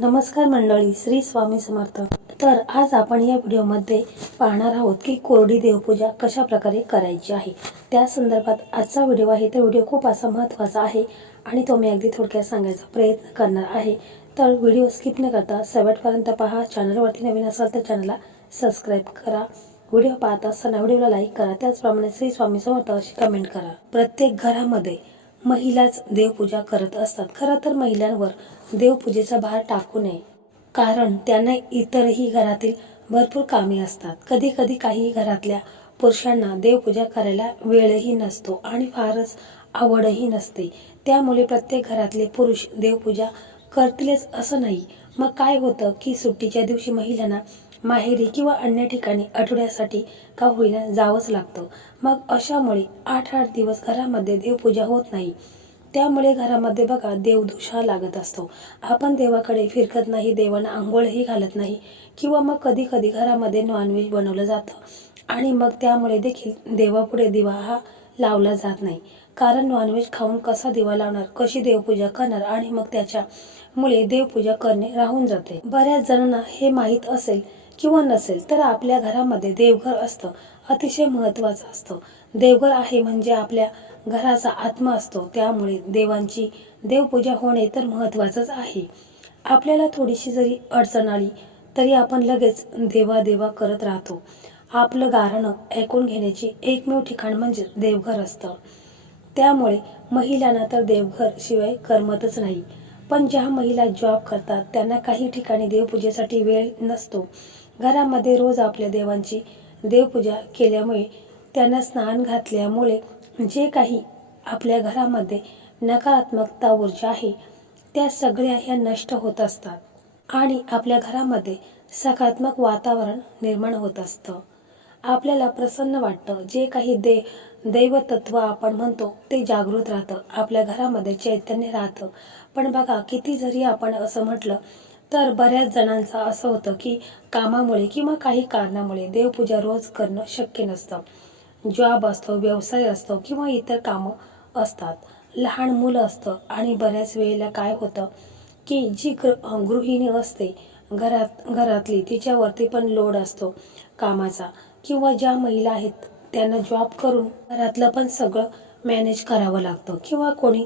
नमस्कार मंडळी श्री स्वामी समर्थ. तर आज आपण या व्हिडिओमध्ये पाहणार आहोत की कोरडी देवपूजा कशा प्रकारे करायची आहे. त्या संदर्भात आजचा व्हिडिओ आहे. तर व्हिडिओ खूप असा महत्त्वाचा आहे आणि तो मी अगदी थोडक्यात सांगायचा प्रयत्न करणार आहे. तर व्हिडिओ स्किप न करता शेवटपर्यंत पहा. चॅनलवरती नवीन असाल तर चॅनलला सबस्क्राईब करा. व्हिडिओ पाहत असताना व्हिडिओला लाईक करा. त्याचप्रमाणे श्री स्वामी समर्थ अशी कमेंट करा. प्रत्येक घरामध्ये महिलाच देवपूजा करत असतात. खरं तर महिलांवर देवपूजेचा भार टाकू नये. कारण त्यांना इतरही घरातील भरपूर कामे असतात. कधी कधी काही घरातल्या पुरुषांना देवपूजा करायला वेळही नसतो आणि फारच आवडही नसते. त्यामुळे प्रत्येक घरातले पुरुष देवपूजा करतीलच असं नाही. मग काय होतं की सुट्टीच्या दिवशी महिलांना माहेरी किंवा अन्य ठिकाणी आठवड्यासाठी का होईना जावंच लागतं. मग अशामुळे आठ आठ दिवस घरामध्ये देवपूजा होत नाही. त्यामुळे घरामध्ये बघा देवदोष हा लागत असतो. आपण देवाकडे फिरकत नाही देवांना आंघोळही घालत नाही किंवा मग कधी कधी घरामध्ये नॉनव्हेज बनवलं जातं. आणि मग त्यामुळे देखील देवापुढे दिवा हा लावला जात नाही. कारण नॉनव्हेज खाऊन कसा दिवा लावणार कशी देवपूजा करणार आणि मग त्याच्या मुळे देवपूजा करणे राहून जाते. बऱ्याच जणांना हे माहीत असेल किंवा नसेल तर आपल्या घरामध्ये देवघर असतं. अतिशय महत्त्वाचं असतं. देवघर आहे म्हणजे आपल्या घराचा आत्मा असतो. त्यामुळे देवांची देवपूजा होणे तर महत्त्वाचंच आहे. आपल्याला थोडीशी जरी अडचण आली तरी आपण लगेच देवा देवा करत राहतो. आपलं गारणं ऐकून घेण्याची एकमेव ठिकाण म्हणजे देवघर असतं. त्यामुळे महिलांना तर देवघर शिवाय करमतच नाही. पण ज्या महिला जॉब करतात त्यांना काही ठिकाणी देवपूजेसाठी वेळ नसतो. घरामध्ये रोज आपल्या देवांची देवपूजा केल्यामुळे त्यांना स्नान घातल्यामुळे जे काही आपल्या घरामध्ये नकारात्मकता ऊर्जा आहे त्या सगळ्या ह्या नष्ट होत असतात. आणि आपल्या घरामध्ये सकारात्मक वातावरण निर्माण होत असतं. आपल्याला प्रसन्न वाटतं. जे काही दे दैवतत्व आपण म्हणतो ते जागृत राहतं. आपल्या घरामध्ये चैतन्य राहतं. पण बघा किती जरी आपण असं म्हटलं तर बऱ्याच जणांचं असं होतं की कामामुळे किंवा काही कारणामुळे देवपूजा रोज करणं शक्य नसतं. जॉब असतो व्यवसाय असतो किंवा इतर कामं असतात. लहान मुलं असतं आणि बऱ्याच वेळेला काय होतं की जी गृ गृहिणी असते घरात घरातली तिच्यावरती पण लोड असतो कामाचा. किंवा ज्या महिला आहेत त्यांना जॉब करून घरातलं पण सगळं मॅनेज करावं लागतं. किंवा कोणी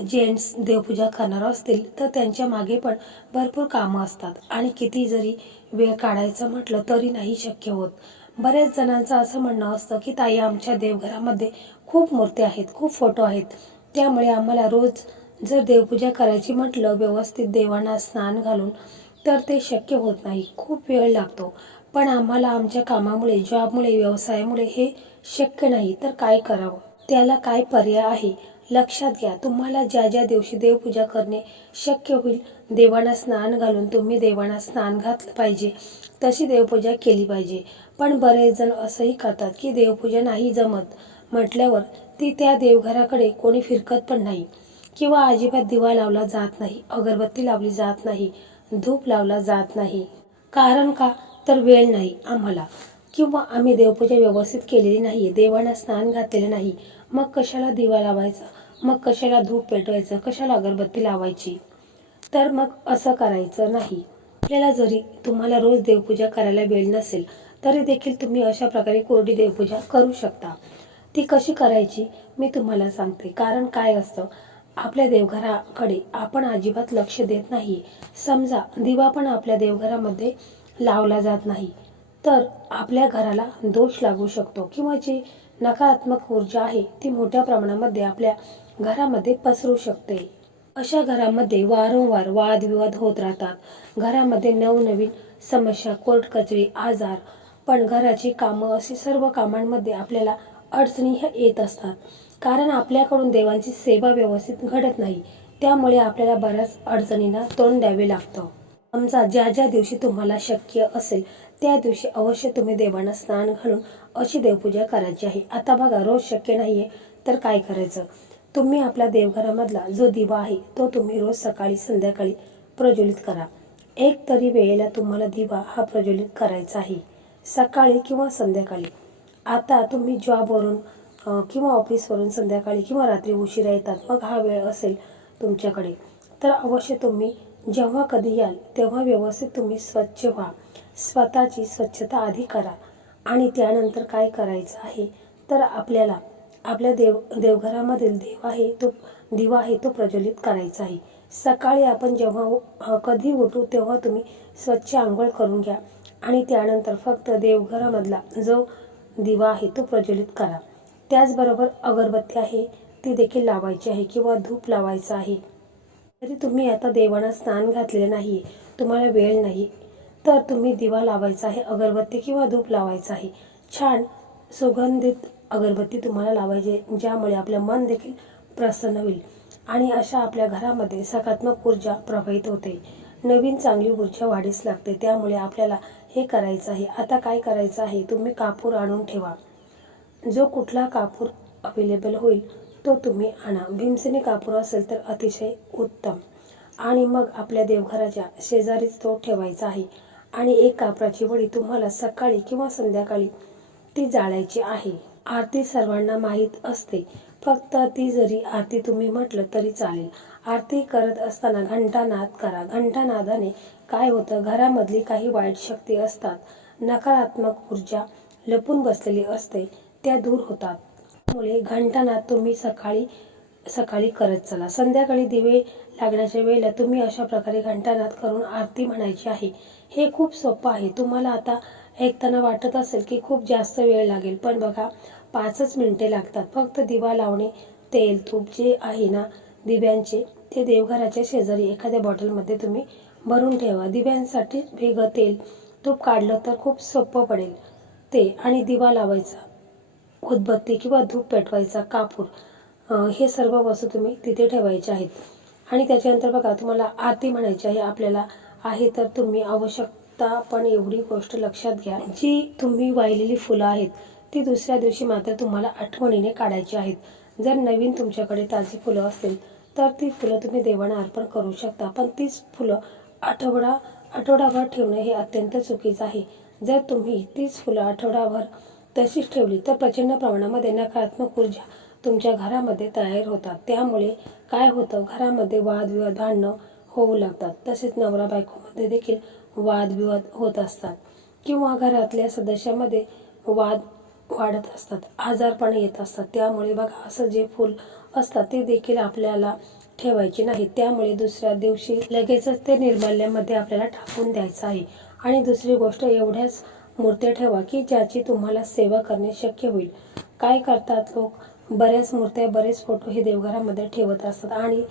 जेंट्स देवपूजा करणार असतील तर त्यांच्या मागे पण भरपूर कामं असतात. आणि किती जरी वेळ काढायचं म्हटलं तरी नाही शक्य होत. बऱ्याच जणांचं असं म्हणणं असतं की ताई आमच्या देवघरामध्ये खूप मूर्ती आहेत खूप फोटो आहेत. त्यामुळे आम्हाला रोज जर देवपूजा करायची म्हटलं व्यवस्थित देवांना स्नान घालून तर ते शक्य होत नाही. खूप वेळ लागतो. पण आम्हाला आमच्या कामामुळे जॉबमुळे व्यवसायामुळे हे शक्य नाही. तर काय करावं? त्याला काय पर्याय आहे? लक्षात घ्या तुम्हाला ज्या ज्या दिवशी देवपूजा करणे शक्य होईल देवांना स्नान घालून तुम्ही देवांना स्नान घातलं पाहिजे. तशी देवपूजा केली पाहिजे. पण बरेच जण असंही करतात की देवपूजा नाही जमत म्हटल्यावर ती त्या देवघराकडे कोणी फिरकत पण नाही किंवा अजिबात दिवा लावला जात नाही अगरबत्ती लावली जात नाही धूप लावला जात नाही. कारण का? तर वेळ नाही आम्हाला. किंवा आम्ही देवपूजा व्यवस्थित केलेली नाही आहे देवांना स्नान घातलेलं नाही. मग कशाला दिवा लावायचा? मग कशाला धूप पेटवायचं? कशाला अगरबत्ती लावायची? तर मग असं करायचं नाही. आपल्याला जरी तुम्हाला रोज देवपूजा करायला वेळ नसेल तरी देखील तुम्ही अशा प्रकारे कोरडी देवपूजा करू शकता. ती कशी करायची मी तुम्हाला सांगते. कारण काय असतं? आपल्या देवघराकडे आपण अजिबात लक्ष देत नाही समजा दिवा पण आपल्या देवघरामध्ये लावला जात नाही. तर आपल्या घराला दोष लागू शकतो किंवा जी नकारात्मक ऊर्जा आहे ती मोठ्या प्रमाणामध्ये आपल्या घरामध्ये पसरू शकते. अशा घरामध्ये वारंवार वादविवाद होत राहतात. घरामध्ये नवनवीन समस्या कोर्ट कचरी आजार पण घराची कामं अशी सर्व कामांमध्ये आपल्याला अडचणी ह्या येत असतात. कारण आपल्याकडून देवांची सेवा व्यवस्थित घडत नाही. त्यामुळे आपल्याला बऱ्याच अडचणींना तोंड द्यावे लागतं. समजा ज्या ज्या दिवशी तुम्हाला शक्य असेल त्या दिवशी अवश्य तुम्ही देवांना स्नान घालून अशी देवपूजा करायची आहे. आता बघा रोज शक्य नाही आहे तर काय करायचं? तुम्ही आपल्या देवघरामधला जो दिवा आहे तो तुम्ही रोज सकाळी संध्याकाळी प्रज्वलित करा. एक तरी वेळेला तुम्हाला दिवा हा प्रज्वलित करायचा आहे सकाळी किंवा संध्याकाळी. आता तुम्ही जॉबवरून किंवा ऑफिसवरून संध्याकाळी किंवा रात्री उशिरा येतात मग हा वेळ असेल तुमच्याकडे. तर अवश्य तुम्ही जेव्हा कधी याल तेव्हा व्यवस्थित तुम्ही स्वच्छ व्हा. स्वतःची स्वच्छता आधी करा. आणि त्यानंतर काय करायचं आहे? तर आपल्याला आपल्या देव देवघरामधील देव आहे तो दिवा आहे तो प्रज्वलित करायचा आहे. सकाळी आपण जेव्हा कधी उठू तेव्हा तुम्ही स्वच्छ आंघोळ करून घ्या. आणि त्यानंतर फक्त देवघरामधला जो दिवा आहे तो प्रज्वलित करा. त्याचबरोबर अगरबत्ती आहे ती देखील लावायची आहे किंवा धूप लावायचं आहे. जरी तुम्ही आता देवांना स्नान घातले नाही तुम्हाला वेळ नाही. तर तुम्ही दिवा लावायचा आहे अगरबत्ती किंवा धूप लावायचं आहे. छान सुगंधित अगरबत्ती तुम्हाला लावायची ज्यामुळे आपलं मन देखील प्रसन्न होईल आणि अशा आपल्या घरामध्ये सकारात्मक ऊर्जा प्रवाहित होते. नवीन चांगली ऊर्जा वाढीस लागते त्यामुळे आपल्याला हे करायचं आहे. आता काय करायचं आहे? तुम्ही कापूर आणून ठेवा. जो कुठला कापूर अवेलेबल होईल तो तुम्ही आणा. भीमसेनी कापूर असेल तर अतिशय उत्तम. आणि मग आपल्या देवघराच्या शेजारीच तो ठेवायचा आहे. आणि एक कापराची वडी तुम्हाला सकाळी किंवा संध्याकाळी ती जाळायची आहे. आरती सर्वांना माहीत असते. फक्त ती जरी आरती तुम्ही म्हटलं तरी चालेल. आरती करत असताना घंटानाद करा. घंटानादाने काय होतं? घरामधली काही वाईट शक्ती असतात. नकारात्मक ऊर्जा लपून बसलेली असते. त्या दूर होतात. त्यामुळे घंटानाद तुम्ही सकाळी सकाळी करत चला. संध्याकाळी दिवे लागण्याच्या वेळेला तुम्ही अशा प्रकारे घंटानाद करून आरती म्हणायची आहे. हे खूप सोपं आहे. तुम्हाला आता ऐकताना वाटत असेल की खूप जास्त वेळ लागेल पण बघा पाचच मिनिटे लागतात. फक्त दिवा लावणे तेल तूप जे आहे ना दिव्यांचे ते देवघराच्या शेजारी एखाद्या बॉटलमध्ये तुम्ही भरून ठेवा. दिव्यांसाठी वेगळं तेल तूप काढलं तर खूप सोपं पडेल ते. आणि दिवा लावायचा. उदबत्ती किंवा धूप पेटवायचा कापूर हे सर्व वस्तू तुम्ही तिथे ठेवायच्या आहेत. आणि त्याच्यानंतर बघा तुम्हाला आरती म्हणायची आहे आपल्याला आहे तर तुम्ही आवश्यकता पण एवढी गोष्ट लक्षात घ्या. जी तुम्ही वाहिलेली फुलं आहेत ती दुसऱ्या दिवशी मात्र तुम्हाला आठवणीने काढायची आहेत. जर नवीन तुमच्याकडे ताजी फुलं असतील तर ती फुलं तुम्ही देवांना अर्पण करू शकता. पण तीच फुलं आठवडा आठवडाभर ठेवणं हे अत्यंत चुकीचं आहे. जर तुम्ही तीच फुलं आठवडाभर तशीच ठेवली. तर प्रचंड प्रमाणामध्ये नकारात्मक ऊर्जा तुमच्या घरामध्ये तयार होतात. त्यामुळे काय होतं? घरामध्ये वादविवाद भांडणं होऊ लागतात. तसेच नवरा बायकोमध्ये देखील वादविवाद होत असतात. किंवा घरातल्या सदस्यामध्ये वाद वाढत असतात. आजारपण येत असतात. त्यामुळे बघा असं जे फूल असतात ते देखील आपल्याला ठेवायचे नाही त्यामुळे दुसऱ्या दिवशी लगेचच ते निर्माल्यामध्ये आपल्याला टाकून द्यायचं आहे. आणि दुसरी गोष्ट एवढ्याच मूर्त्या ठेवा की ज्याची तुम्हाला सेवा करणे शक्य होईल. काय करतात लोक? बऱ्याच मूर्त्या बरेच फोटो हे देवघरामध्ये ठेवत असतात आणि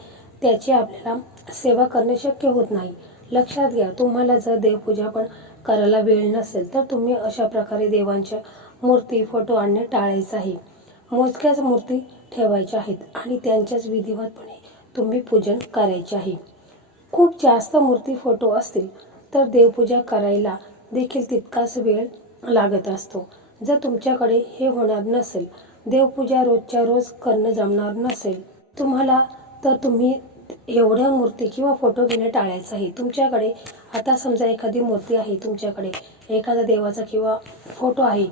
त्याची आपल्याला सेवा करणे शक्य होत नाही. लक्षात घ्या तुम्हाला जर देवपूजा पण करायला वेळ नसेल तर तुम्ही अशा प्रकारे देवांच्या मूर्ती फोटो आणणे टाळायचं आहे. मोजक्याच मूर्ती ठेवायच्या आहेत आणि त्यांच्याच विधिवतपणे तुम्ही पूजन करायचे आहे. खूप जास्त मूर्ती फोटो असतील तर देवपूजा करायला देखील तितकाच वेळ लागत असतो. जर तुमच्याकडे हे होणार नसेल देवपूजा रोजच्या रोज करणं जमणार नसेल. तुम्हाला तर तुम्ही एवढ्या मूर्ती किंवा फोटो घेणे टाळायचं आहे. तुमच्याकडे आता समजा एखादी मूर्ती आहे तुमच्याकडे एखादा देवाचा किंवा फोटो आहे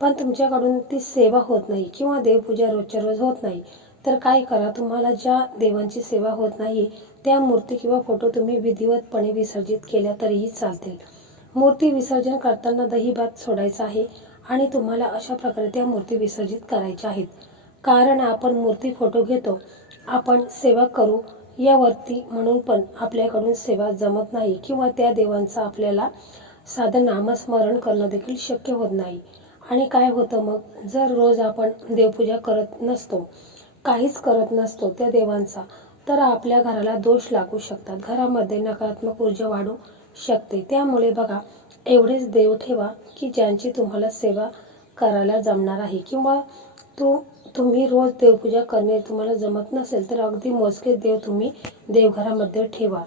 पण तुमच्याकडून ती सेवा होत नाही किंवा देवपूजा रोजच्या रोज होत नाही तर काय करा? तुम्हाला ज्या देवांची सेवा होत नाही त्या मूर्ती किंवा फोटो तुम्ही विधिवतपणे विसर्जित केल्या तरीही चालतील. मूर्ती विसर्जन करताना दही भात सोडायचा आहे आणि तुम्हाला अशा प्रकारे त्या मूर्ती विसर्जित करायच्या आहेत. कारण आपण मूर्ती फोटो घेतो आपण सेवा करू यावरती म्हणून पण आपल्याकडून सेवा जमत नाही किंवा त्या देवांचं आपल्याला साधं नामस्मरण करणं देखील शक्य होत नाही. आणि काय होतं मग? जर रोज आपण देवपूजा करत नसतो काहीच करत नसतो त्या देवांचा तर आपल्या घराला दोष लागू शकतात. घरामध्ये नकारात्मक ऊर्जा वाढू शकते. त्यामुळे बघा एवढेच देव ठेवा की ज्यांची तुम्हाला सेवा करायला जमणार आहे. किंवा तो तुम्ही रोज देवपूजा करणे तुम्हाला जमत नसेल तर अगदी मोजके देव तुम्ही देवघरामध्ये ठेवा.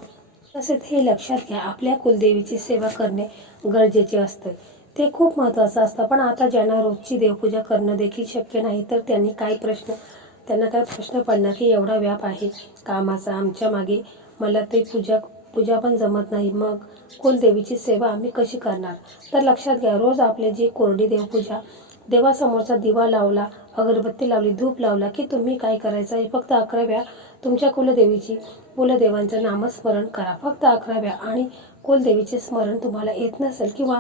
तसेच हे लक्षात घ्या आपल्या कुलदेवीची सेवा करणे गरजेचे असते. ते खूप महत्त्वाचं असतं. पण आता ज्यांना रोजची देवपूजा करणं देखील शक्य नाही तर त्यांनी काय प्रश्न त्यांना काय प्रश्न पडणार की एवढा व्याप आहे कामाचा? आमच्या मागे मला ते पूजा पूजा पण जमत नाही. मग कुलदेवीची सेवा आम्ही कशी करणार? तर लक्षात घ्या रोज आपले जी कोरडी देवपूजा देवासमोरचा दिवा लावला अगरबत्ती लावली धूप लावला की तुम्ही काय करायचं आहे फक्त अकराव्या तुमच्या कुलदेवीची कुलदेवांचं नामस्मरण करा. फक्त अकराव्या आणि कुलदेवीचे स्मरण तुम्हाला येत नसेल किंवा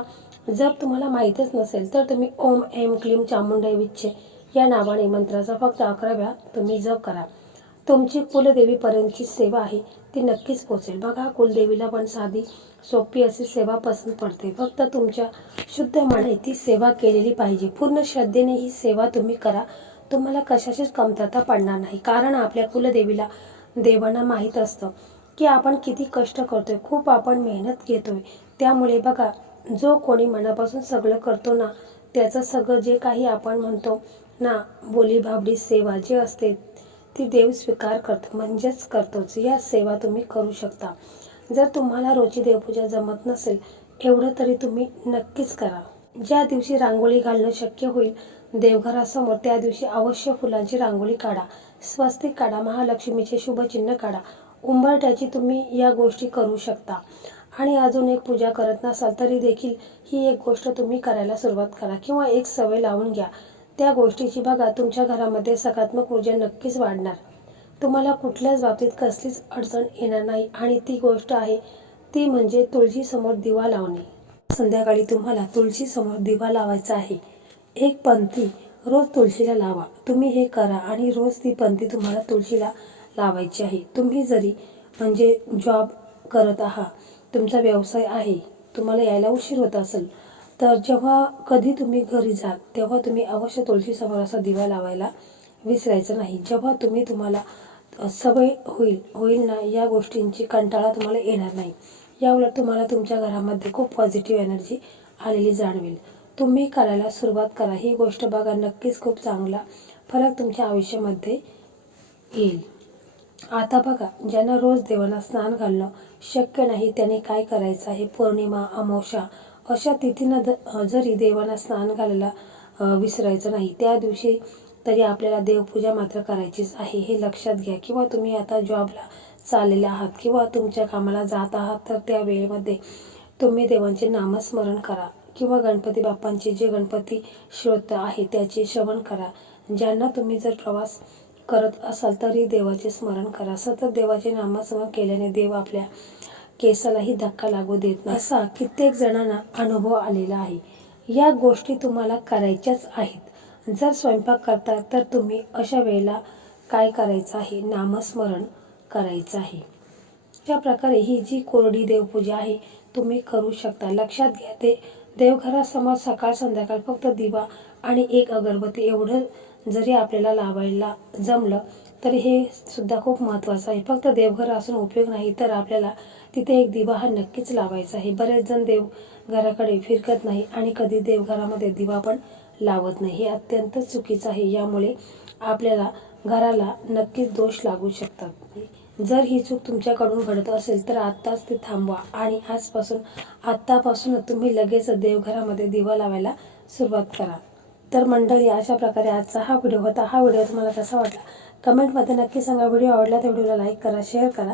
जप तुम्हाला माहीतच नसेल तर तुम्ही ओम एम क्लीम चामुंडाई विच्छे या नावाने मंत्राचा फक्त अकराव्या तुम्ही जप करा. तुमची कुलदेवीपर्यंतची सेवा आहे ती नक्कीच पोचेल. बघा कुलदेवीला पण साधी सोपी अशी सेवा पसंत पडते. फक्त तुमच्या शुद्ध मनाने ती सेवा केलेली पाहिजे. पूर्ण श्रद्धेने ही सेवा तुम्ही करा. तुम्हाला कशाचीच कमतरता पडणार नाही. कारण आपल्या कुलदेवीला देवांना माहीत असतं की आपण किती कष्ट करतोय खूप आपण मेहनत घेतोय. त्यामुळे बघा जो कोणी मनापासून सगळं करतो ना त्याचं सगळं जे काही आपण म्हणतो ना बोलीभाबडी सेवा जे असते ती देव स्वीकार करतो म्हणजेच करतोच या सेवा तुम्ही करू शकता. जर तुम्हाला रोजची देवपूजा जमत नसेल एवढं तरी तुम्ही नक्कीच करा. ज्या दिवशी रांगोळी घालणं शक्य होईल देवघरासमोर त्या दिवशी अवश्य फुलांची रांगोळी काढा. स्वस्तिक काढा महालक्ष्मीचे शुभचिन्ह काढा. उंबरट्याची तुम्ही या गोष्टी करू शकता. आणि अजून एक पूजा करत नसाल तरी देखील ही एक गोष्ट तुम्ही करायला सुरुवात करा किंवा एक सवय लावून घ्या. त्या गोष्टीची बघा तुमच्या घरामध्ये सकारात्मक ऊर्जा नक्कीच वाढणार. तुम्हाला कुठल्याच बाबतीत कसलीच अडचण येणार नाही आणि ती गोष्ट आहे ती म्हणजे तुळशीसमोर दिवा लावणे. संध्याकाळी तुम्हाला तुळशीसमोर दिवा लावायचा आहे. एक पंथी रोज तुळशीला लावा. तुम्ही हे करा आणि रोज ती पंथी तुम्हाला तुळशीला लावायची आहे. तुम्ही जरी म्हणजे जॉब करत आहात तुमचा व्यवसाय आहे तुम्हाला यायला उशीर होत असेल तर जेव्हा कधी तुम्ही घरी जाल तेव्हा तुम्ही अवश्य तुळशीसमोर असा दिवा लावायला विसरायचं नाही. जेव्हा तुम्ही तुम्हाला सवय होईल होईल ना या गोष्टींची कंटाळा तुम्हाला येणार नाही. याउलट तुम्हाला तुमच्या घरामध्ये खूप पॉझिटिव्ह एनर्जी आलेली जाणवेल. तुम्ही करायला सुरुवात करा. ही गोष्ट बघा नक्कीच खूप चांगला फरक तुमच्या आयुष्यामध्ये येईल. आता बघा ज्यांना रोज देवांना स्नान घालणं शक्य नाही त्याने काय करायचं हे पौर्णिमा अमावस्या अशा तिथींना द जरी देवांना स्नान घालायला विसरायचं नाही त्या दिवशी तरी आपल्याला देवपूजा मात्र करायचीच आहे हे लक्षात घ्या. किंवा तुम्ही आता जॉबला चाललेले आहात किंवा तुमच्या कामाला जात आहात तर त्या वेळेमध्ये तुम्ही देवांचे नामस्मरण करा. किंवा गणपती बाप्पांचे जे गणपती श्रोत आहे त्याचे श्रवण करा. ज्यांना तुम्ही जर प्रवास करत असाल तरी देवाचे स्मरण करा. सतत देवाचे नामस्मरण केल्याने देव आपल्या केसालाही धक्का लागू देत नाही. असा कित्येक जणांना अनुभव आलेला आहे. या गोष्टी तुम्हाला करायच्याच आहेत. जर स्वयंपाक करता तर तुम्ही अशा वेळेला काय करायचं आहे? नामस्मरण करायचं आहे. या प्रकारे ही जी कोरडी देवपूजा आहे तुम्ही करू शकता. लक्षात घ्या ते देवघरासमोर सकाळ संध्याकाळ फक्त दिवा आणि एक अगरबत्ती एवढं जरी आपल्याला लावायला जमलं तरी हे सुद्धा खूप महत्त्वाचं आहे. फक्त देवघर असून उपयोग नाही तर आपल्याला तिथे एक दिवा हा नक्कीच लावायचा आहे. बरेच जण देव घराकडे फिरकत नाही आणि कधी देवघरामध्ये दिवा पण लावत नाही. हे अत्यंत चुकीचं आहे. यामुळे आपल्याला घराला नक्कीच दोष लागू शकतात. जर ही चूक तुमच्याकडून घडत असेल तर आत्ताच ते थांबवा आणि आजपासून आत्तापासून तुम्ही लगेच देवघरामध्ये दिवा लावायला सुरुवात करा. तर मंडळी अशा प्रकारे आजचा हा व्हिडिओ होता. हा व्हिडिओ तुम्हाला कसा वाटला? कमेंटमध्ये नक्की सांगा. व्हिडिओ आवडला तर व्हिडिओला लाईक करा शेअर करा